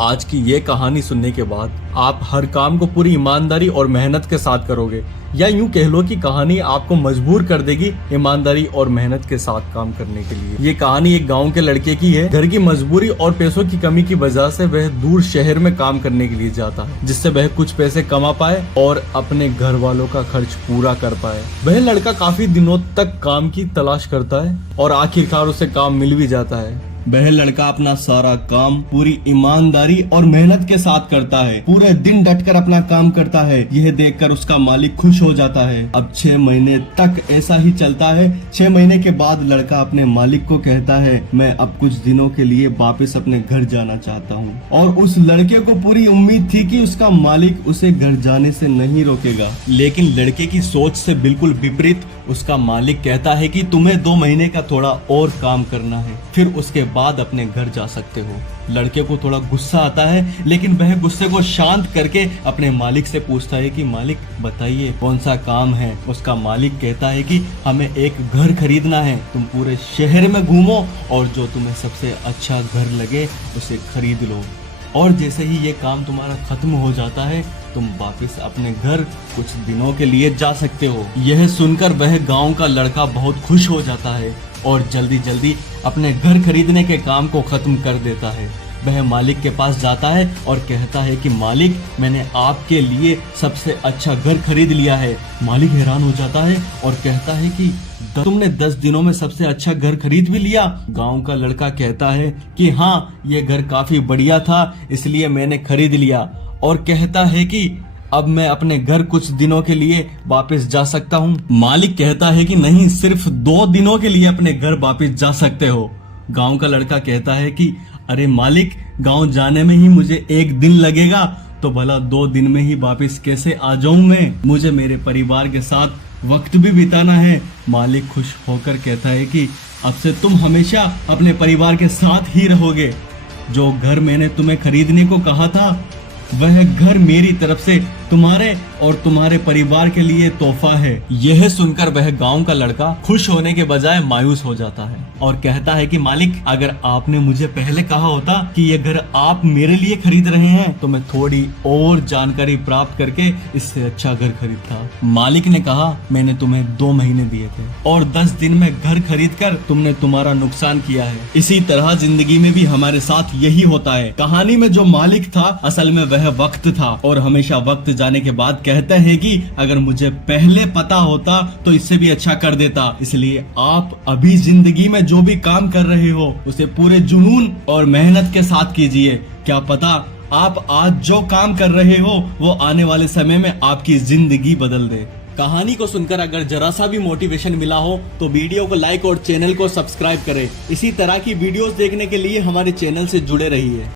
आज की ये कहानी सुनने के बाद आप हर काम को पूरी ईमानदारी और मेहनत के साथ करोगे, या यूं कह लो कि कहानी आपको मजबूर कर देगी ईमानदारी और मेहनत के साथ काम करने के लिए। ये कहानी एक गांव के लड़के की है। घर की मजबूरी और पैसों की कमी की वजह से वह दूर शहर में काम करने के लिए जाता है, जिससे वह कुछ पैसे कमा पाए और अपने घर वालों का खर्च पूरा कर पाए। वह लड़का काफी दिनों तक काम की तलाश करता है और आखिरकार उसे काम मिल भी जाता है। वह लड़का अपना सारा काम पूरी ईमानदारी और मेहनत के साथ करता है, पूरे दिन डटकर अपना काम करता है। यह देखकर उसका मालिक खुश हो जाता है। अब 6 महीने तक ऐसा ही चलता है। 6 महीने के बाद लड़का अपने मालिक को कहता है, मैं अब कुछ दिनों के लिए वापस अपने घर जाना चाहता हूँ। और उस लड़के को पूरी उम्मीद थी कि उसका मालिक उसे घर जाने से नहीं रोकेगा, लेकिन लड़के की सोच से बिल्कुल विपरीत उसका मालिक कहता है कि तुम्हें 2 महीने का थोड़ा और काम करना है, फिर उसके बाद अपने घर जा सकते हो। लड़के को थोड़ा गुस्सा आता है, लेकिन वह गुस्से को शांत करके अपने मालिक से पूछता है कि मालिक बताइए कौन सा काम है। उसका मालिक कहता है कि हमें एक घर खरीदना है, तुम पूरे शहर में घूमो और जो तुम्हें सबसे अच्छा घर लगे उसे खरीद लो, और जैसे ही ये काम तुम्हारा खत्म हो जाता है तुम वापस अपने घर कुछ दिनों के लिए जा सकते हो। यह सुनकर वह गांव का लड़का बहुत खुश हो जाता है और जल्दी जल्दी अपने घर खरीदने के काम को खत्म कर देता है। वह मालिक के पास जाता है और कहता है कि मालिक मैंने आपके लिए सबसे अच्छा घर खरीद लिया है। मालिक हैरान हो जाता है और कहता है कि तुमने 10 दिनों में सबसे अच्छा घर खरीद भी लिया। गांव का लड़का कहता है कि हाँ, ये घर काफी बढ़िया था इसलिए मैंने खरीद लिया, और कहता है कि अब मैं अपने घर कुछ दिनों के लिए वापस जा सकता हूँ। मालिक कहता है कि नहीं, सिर्फ 2 दिनों के लिए अपने घर वापस जा सकते हो। गांव का लड़का कहता है कि अरे मालिक, गांव जाने में ही मुझे 1 दिन लगेगा, तो भला 2 दिन में ही वापस कैसे आ जाऊं मैं? मुझे मेरे परिवार के साथ वक्त भी बिताना है। मालिक खुश होकर कहता है कि अब से तुम हमेशा अपने परिवार के साथ ही रहोगे। जो घर मैंने तुम्हें खरीदने को कहा था वह घर मेरी तरफ से तुम्हारे और तुम्हारे परिवार के लिए तोहफा है। यह सुनकर वह गांव का लड़का खुश होने के बजाय मायूस हो जाता है और कहता है कि मालिक, अगर आपने मुझे पहले कहा होता कि यह घर आप मेरे लिए खरीद रहे हैं तो मैं थोड़ी और जानकारी प्राप्त करके इससे अच्छा घर खरीदता। मालिक ने कहा, मैंने तुम्हें 2 महीने दिए थे और 10 दिन में घर खरीद कर तुमने तुम्हारा नुकसान किया है। इसी तरह जिंदगी में भी हमारे साथ यही होता है। कहानी में जो मालिक था असल में वह वक्त था, और हमेशा वक्त जाने के बाद कहते हैं कि अगर मुझे पहले पता होता तो इससे भी अच्छा कर देता। इसलिए आप अभी जिंदगी में जो भी काम कर रहे हो उसे पूरे जुनून और मेहनत के साथ कीजिए। क्या पता आप आज जो काम कर रहे हो वो आने वाले समय में आपकी जिंदगी बदल दे। कहानी को सुनकर अगर जरा सा भी मोटिवेशन मिला हो तो वीडियो को लाइक और चैनल को सब्सक्राइब करें। इसी तरह की वीडियोस देखने के लिए हमारे चैनल से जुड़े रहिए।